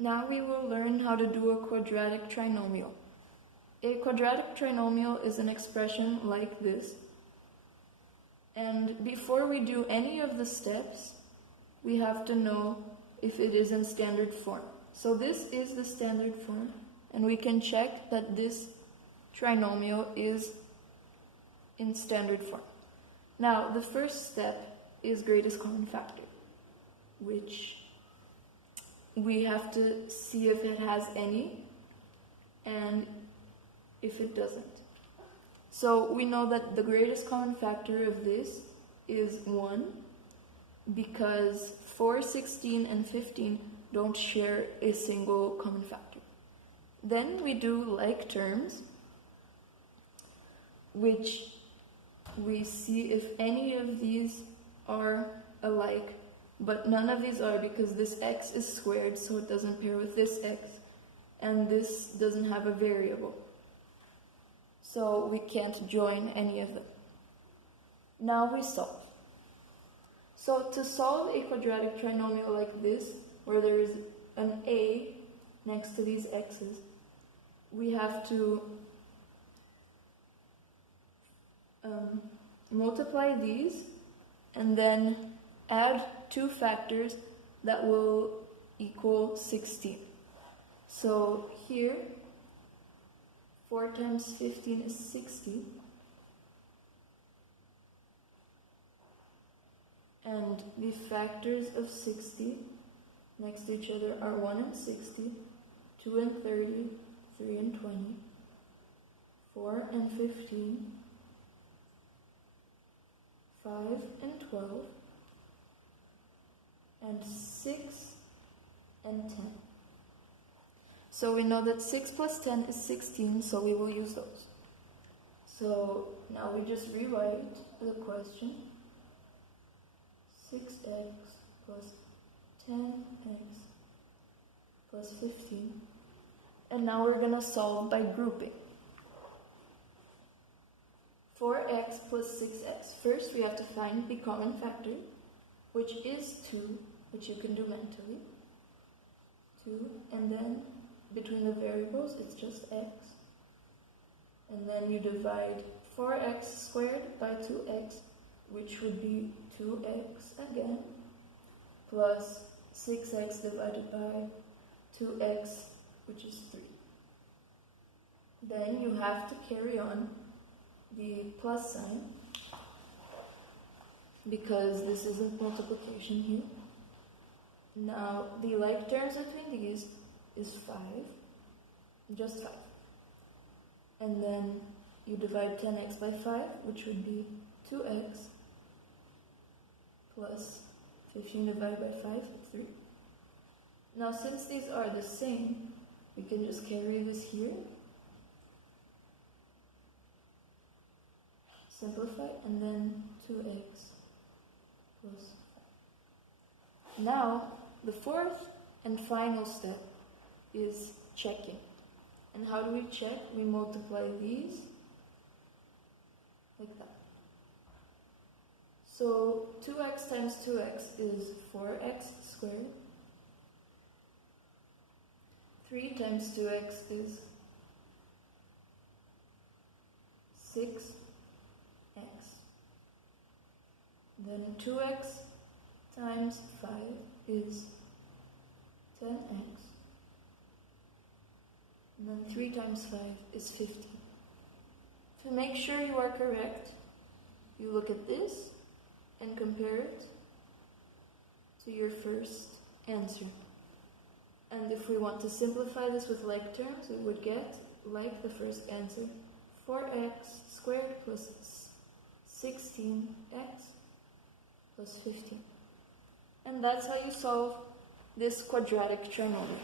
Now we will learn how to do a quadratic trinomial. A quadratic trinomial is an expression like this. And before we do any of the steps, we have to know if it is in standard form. So this is the standard form, and we can check that this trinomial is in standard form. Now, the first step is greatest common factor, which we have to see if it has any and if it doesn't. So we know that the greatest common factor of this is 1 because 4, 16, and 15 don't share a single common factor. Then we do like terms, which we see if any of these are alike, but none of these are because this x is squared, so it doesn't pair with this x, and this doesn't have a variable. So we can't join any of them. Now we solve. So to solve a quadratic trinomial like this, where there is an a next to these x's, we have to multiply these and then add 2 factors that will equal 16. So here, 4 times 15 is 60. And the factors of 60 next to each other are 1 and 60, 2 and 30, 3 and 20, 4 and 15, 5 and 12, and 6 and 10. So we know that 6 plus 10 is 16, so we will use those. So now we just rewrite the question. 6x plus 10x plus 15. And now we're going to solve by grouping. 4x plus 6x. First we have to find the common factor, which is 2, which you can do mentally. 2, and then between the variables it's just x. And then you divide 4x squared by 2x, which would be 2x again, plus 6x divided by 2x, which is 3. Then you have to carry on the plus sign, because this isn't multiplication here. Now, the like terms between these is 5, just 5. And then you divide 10x by 5, which would be 2x, plus 15 divided by 5, 3. Now, since these are the same, we can just carry this here, simplify, and then 2x plus 5. Now, the fourth and final step is checking. And how do we check? We multiply these like that. So 2x times 2x is 4x squared. 3 times 2x is 6x. Then 2x times 5 is 10x. And then 3 times 5 is 15. To make sure you are correct, you look at this and compare it to your first answer. And if we want to simplify this with like terms, we would get like the first answer, 4x squared plus 16x plus 15. And that's how you solve this quadratic trinomial.